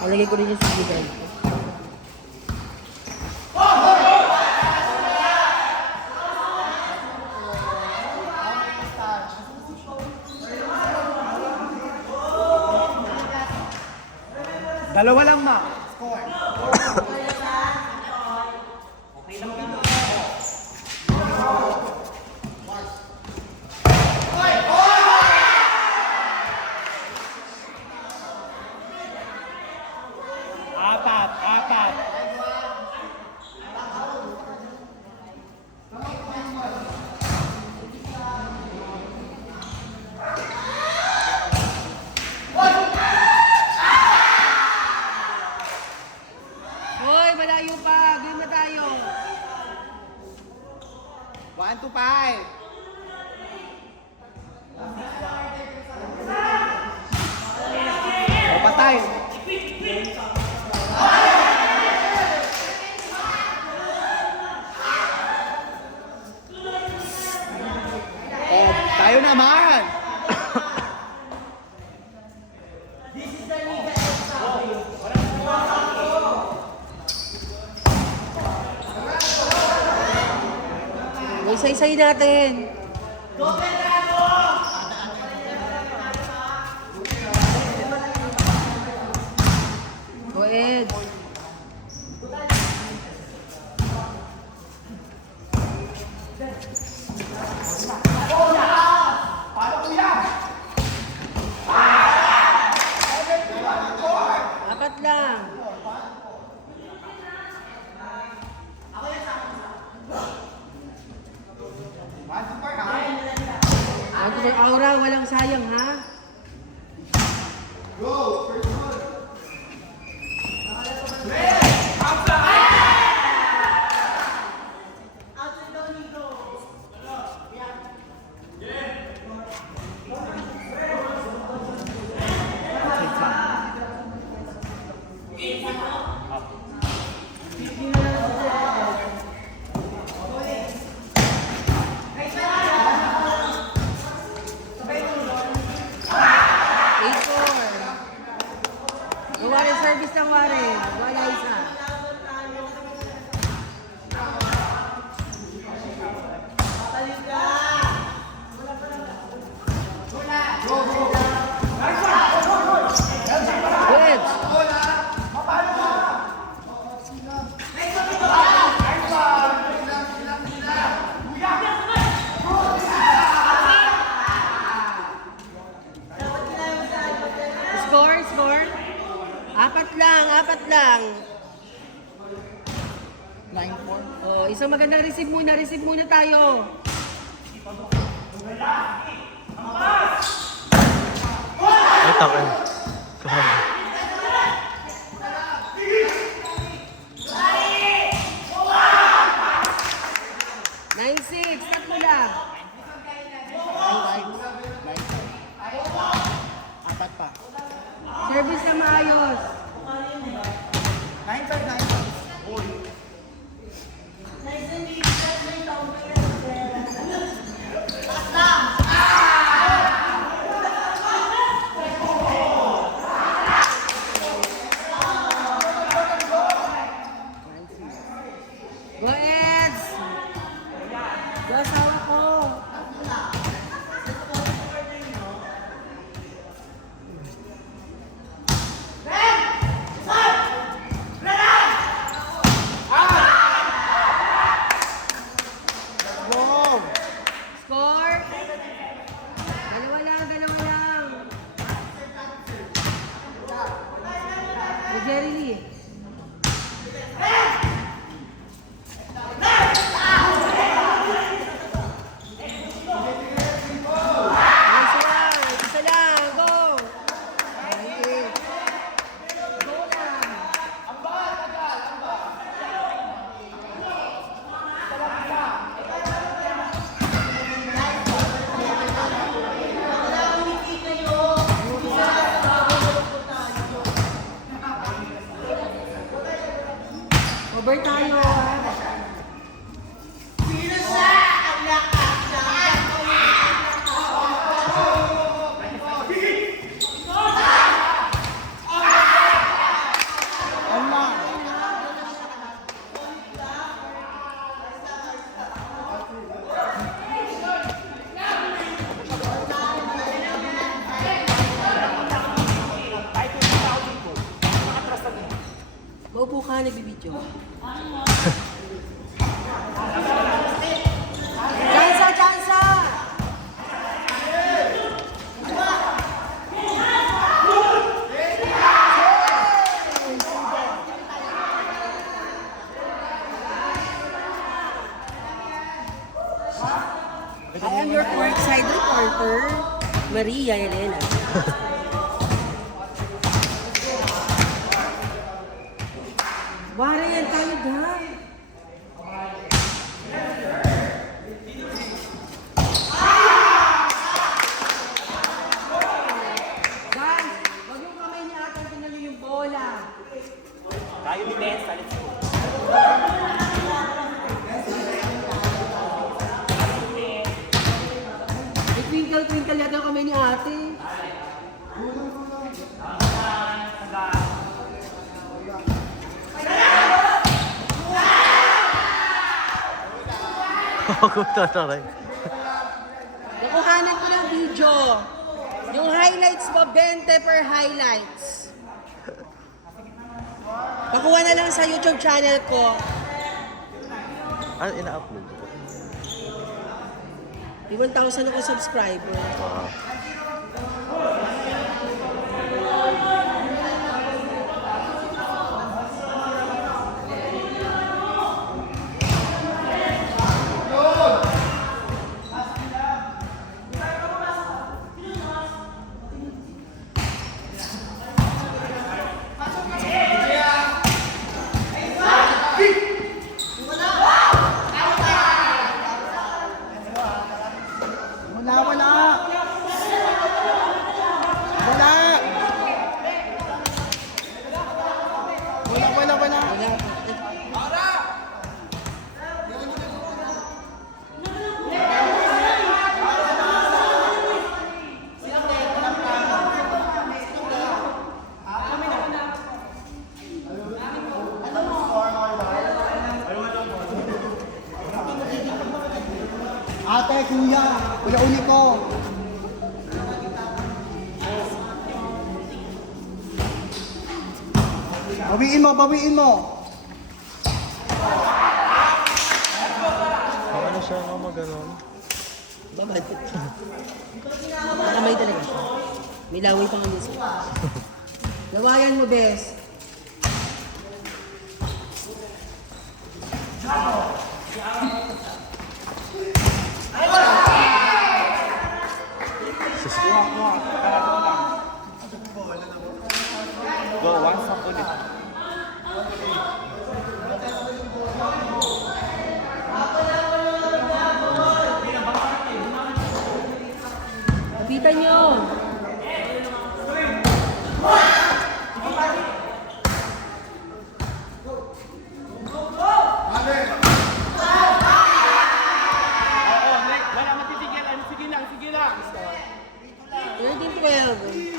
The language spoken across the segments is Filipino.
Nalagay ko rin yung sigilan. Dalawa lang, ma. Score. Apat. Hoy, malayo pa. Game na tayo. 1 to 5. O, patay. O, tayo naman. Isa-isay natin. Go Ed. Apat lang. Aura, walang sayang ha. Wala service ng wari. Wala isa. Good. Score. Apat lang. 9-4. Oh, isang magandang receive muna tayo. Ay, takin. Kahapon. 9-6, tatlo lang. Apat pa. Service na maayos. 9-5. Go Eds! Go asawa ko! Score! Dalawa lang. Jerry Lee. Isa lang. Go! Okay. Go lang. Over tayo, ha? Maupo ka, nagbibidyo. Chansa, chansa! I am your courtside reporter, Maria Elena. Wala yan tayo, guys. Guys, huwag yung kamay niya at tinalo yung bola. Tayo ni Bensa, let's go. Twinkle yata yung kamay ni ate. Ako tataray. Nakuhanan ko ng video. Yung highlights mo, 20 per highlights. Pakuha na lang sa YouTube channel ko. Ano ina-upload? May 1,000 ako subscriber. Wow. Ate, kuya, kuya uni ko. Bawiin mo, bawiin mo. Ano siya nga mag-ganon? Babad. Nakamay talaga siya. May laway pa nga niya. Lawayan mo, bes. Go, once up ulit. Kapitan nyo. Wala matitigil. Sige lang, sige lang. 13-12.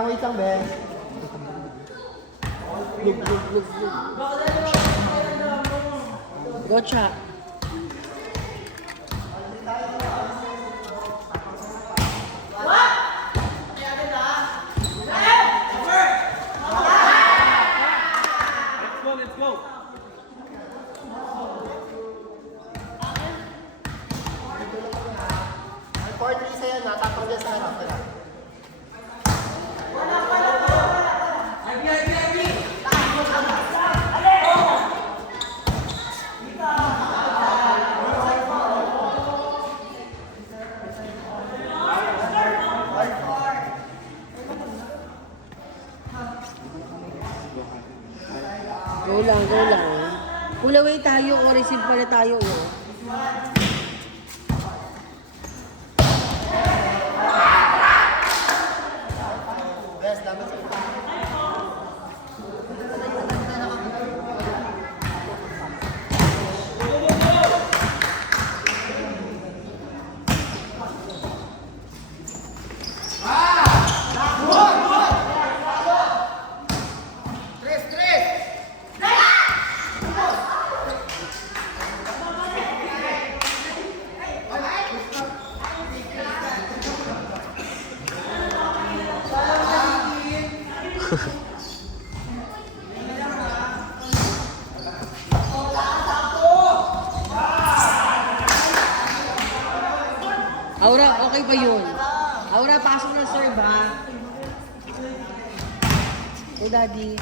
Wait lang, Ben. Gotcha. Let's go, let's go. Ang 4-3 sa'yo na, tapos din sa harap. Go lang, go lang. Pull away tayo o receive pala tayo. Best, dapat sa'yo. Aura, okay ba yun? Aura, pasok na serve ha. Oh, daddy.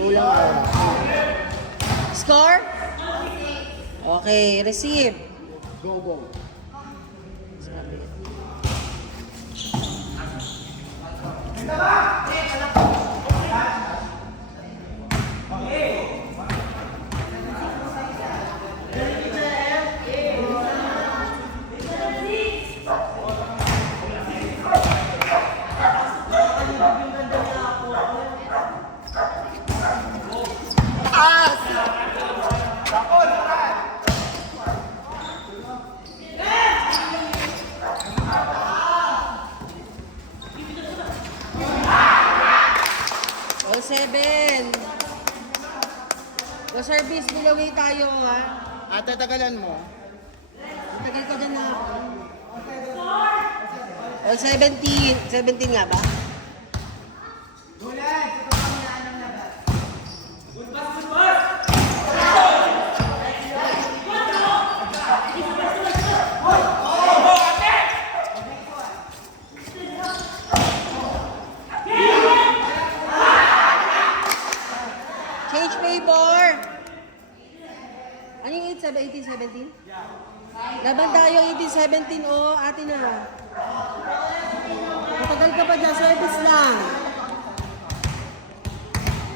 Gulang. Score? Okay, receive. Go, go. All 7. O service, bilaway tayo ha. Ate, tagalan mo. Tagal ka dyan na. All 17. 17 nga ba? Change favor. Ano yung 18-17? Laban tayo 18-17 o atin na. Matagal ka pa dyan, service lang.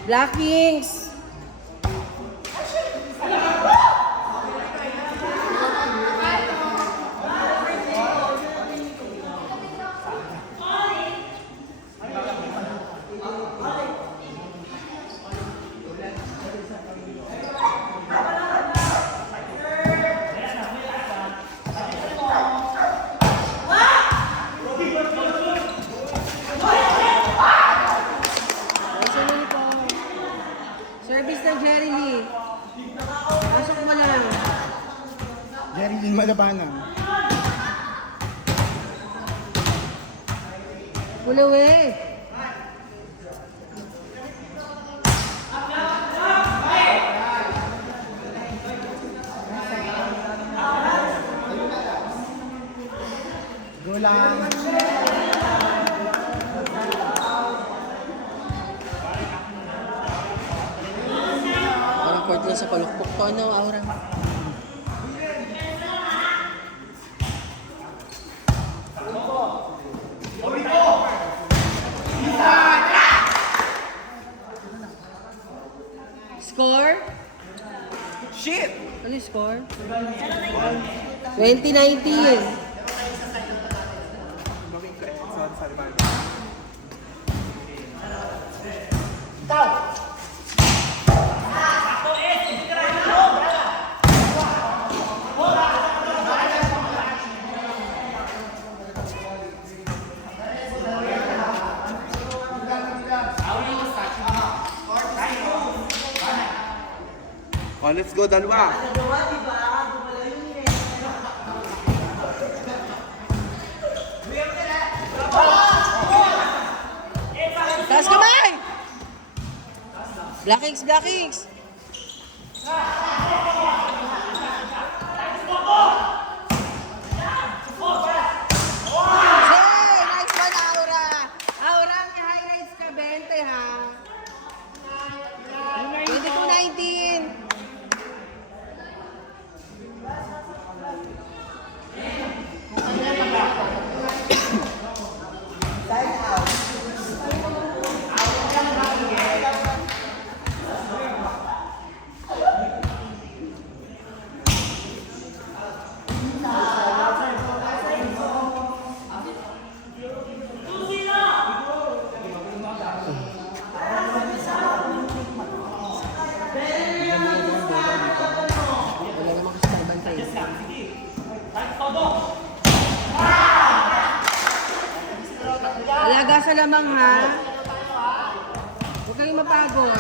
Black Wings. Service ng Jerry Lee. Pasok mo lang. Jerry Lynn Malabanan. Pulawi. Gulang. Parang court na sa palukpok ko, ano, Aura? Score? Shit! Ano yung score? 2019. Oh, let's go, dalawa. Taas kamay! Black Kings, Black Kings! Nice one, Aura! Aura, may highlights ka, 20 ha? 22-19. sa lamang ha. Huwag kayong mapagod.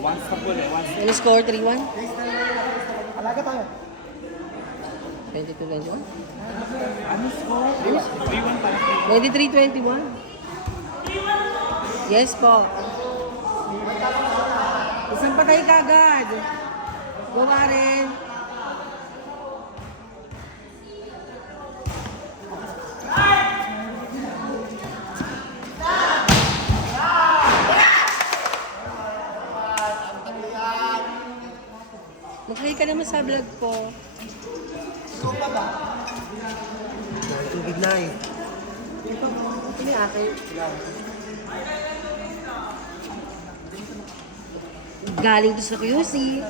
One stop ulit, one stop. Ano score? 3-1? Alaga tayo. 22-21? Ano score? 3-1 pala. 23-21? Yes po. Isang patay kagad. Gawa rin. Mag-hi ka naman sa vlog ko. Tubig na eh. Ito yung akin. Galing to sa QC.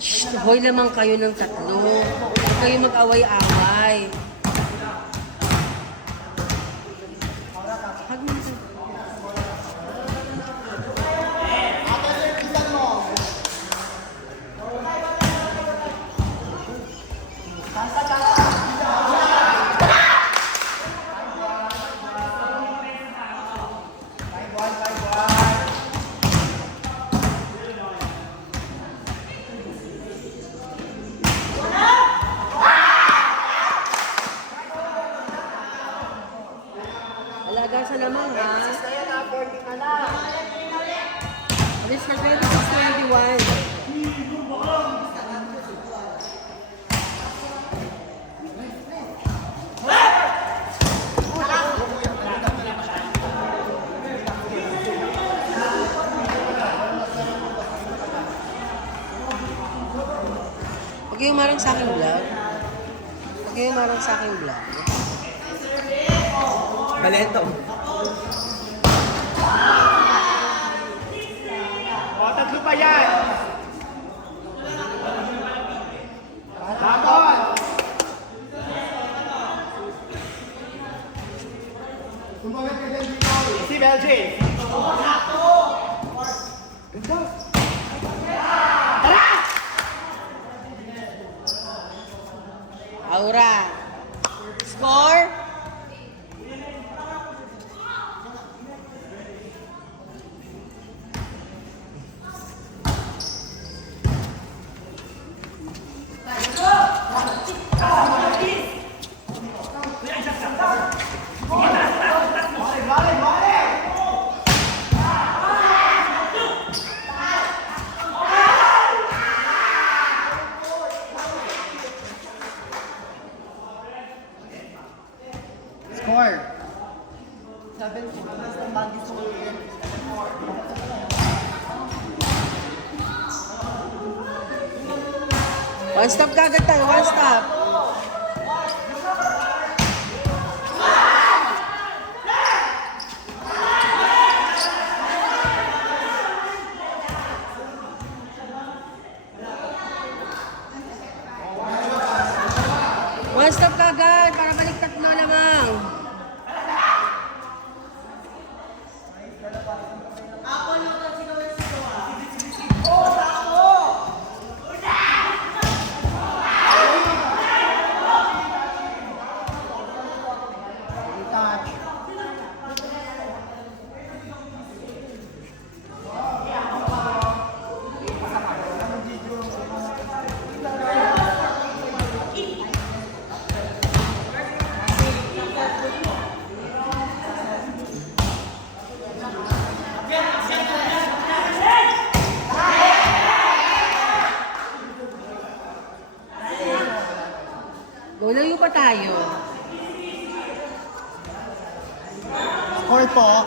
Shh, hoy naman kayo ng tatlo. Huwag kayo mag-away-away. Hug mo na. Alaga sa lamang ha. Alis na 26-21. Huwag kayong marang sa aking vlog. Huwag kayong marang sa aking vlog. Balento. O, tatlo pa yan. Tapon. Si Belgium. Aura. Score? Score. One stop kagad tayo, one stop. One stop kagad para balik tatlo lamang. Lulayo pa tayo. Score po.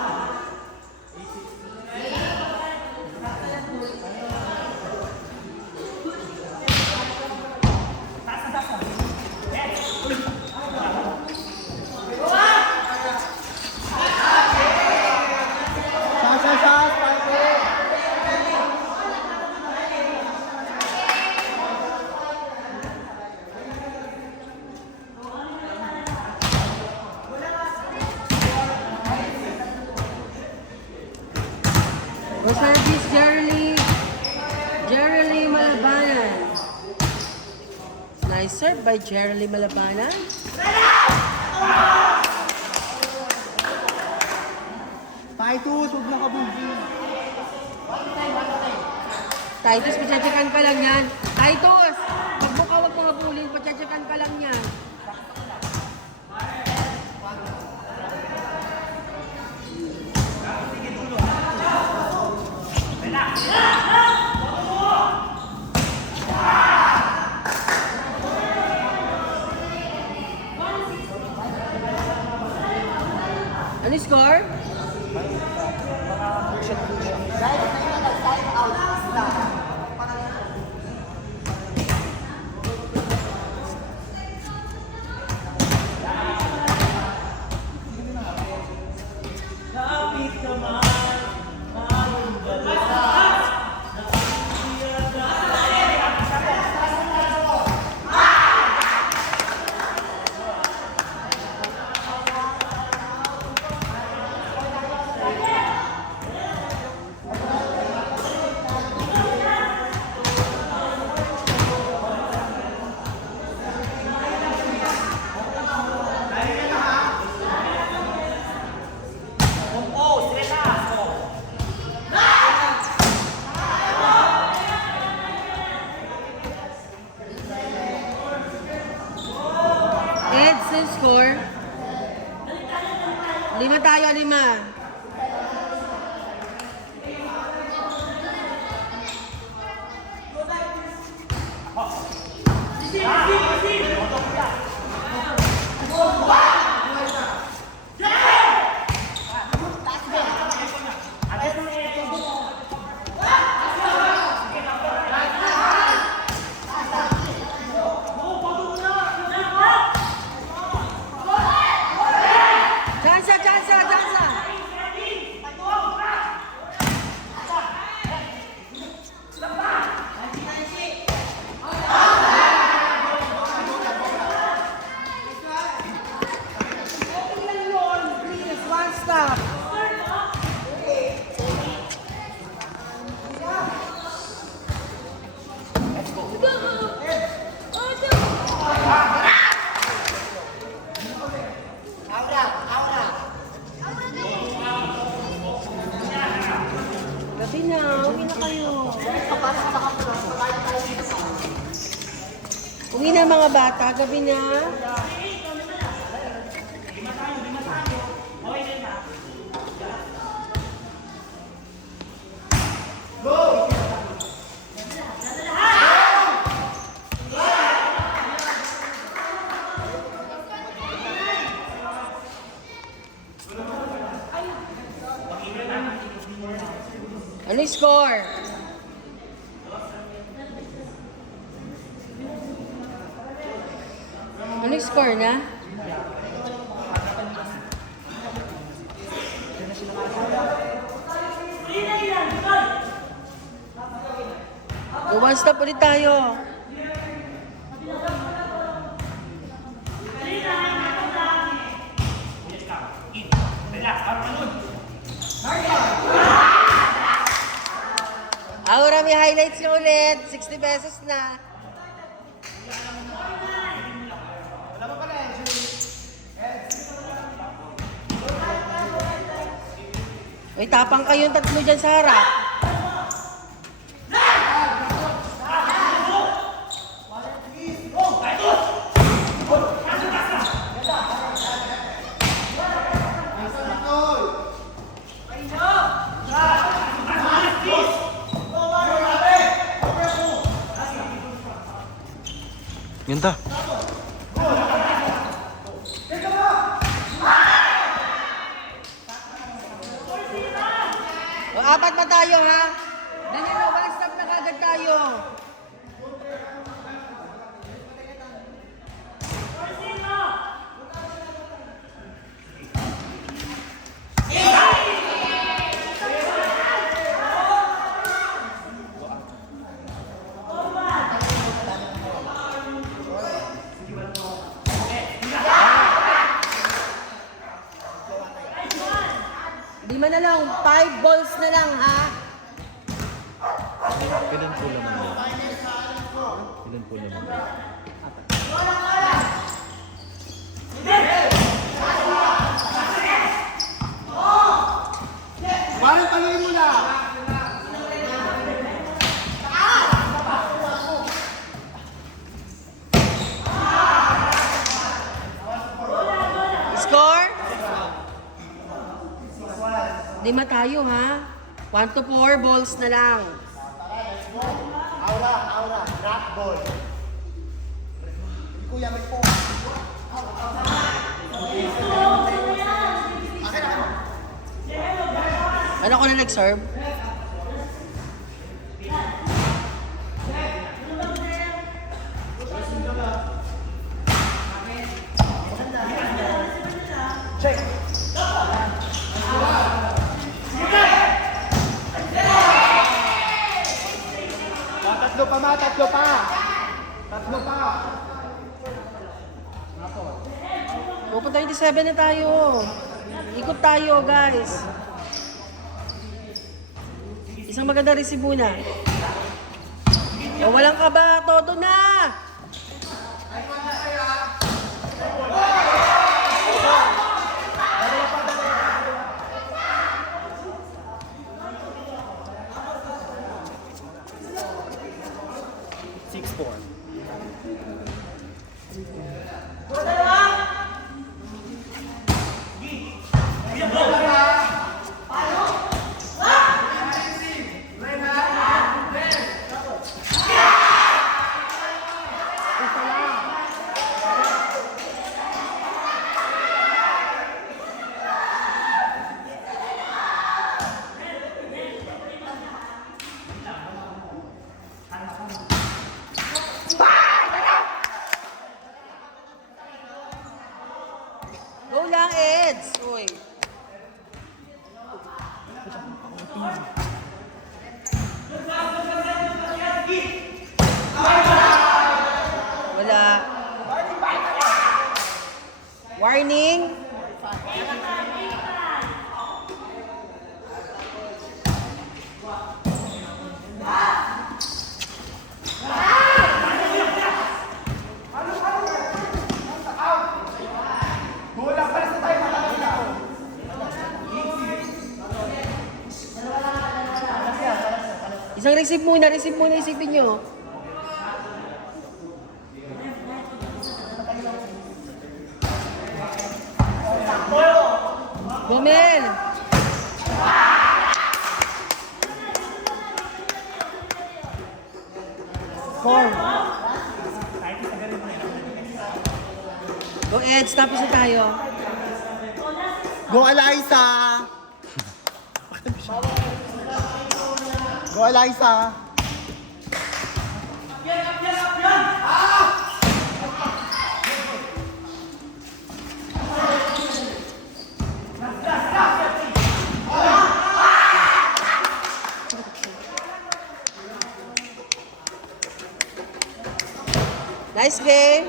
O service, Jerely Malabanan. Nice serve by Jerely Malabanan. Titus, huwag na kabugi. Titus, patsatsakan ka lang yan. Titus, pag mukha wag mga bullying, patsatsakan ka lang yan. Ano score? Edson score. 5 tayo, 5. Jansa! One stop. Gabi na, uwi na kayo. Uwi na mga bata, gabi na. Ano yung score? Ano yung score na? One stop ulit tayo. Aura, may highlights na ulit. 60 pesos na. Uy, tapang kayong tatlo dyan sa harap. Ganda. O, 4 pa tayo, ha? Danilo, one stop na kagad tayo. Lima na lang, 5 balls na lang, ha? Kailan po naman yun? Kailan po naman yun? Parang pangin mo na. Score? Lima tayo, ha? 1 to 4 balls na lang. Aura, rock ball. Kuya, may po. Ano ko na nag-serve? Check. Tatlo pa. Tatlo pa. Pupunta 27 na tayo. Ikot tayo, guys. Isang maganda receive muna. O, walang kaba. Todo na! Go lang, Eds! Uy. Wala. Warning. Isang receive muna isipin nyo. Bumel! Four. Go Eds, tapos na tayo. Go Eliza. Go Eliza. Nice game.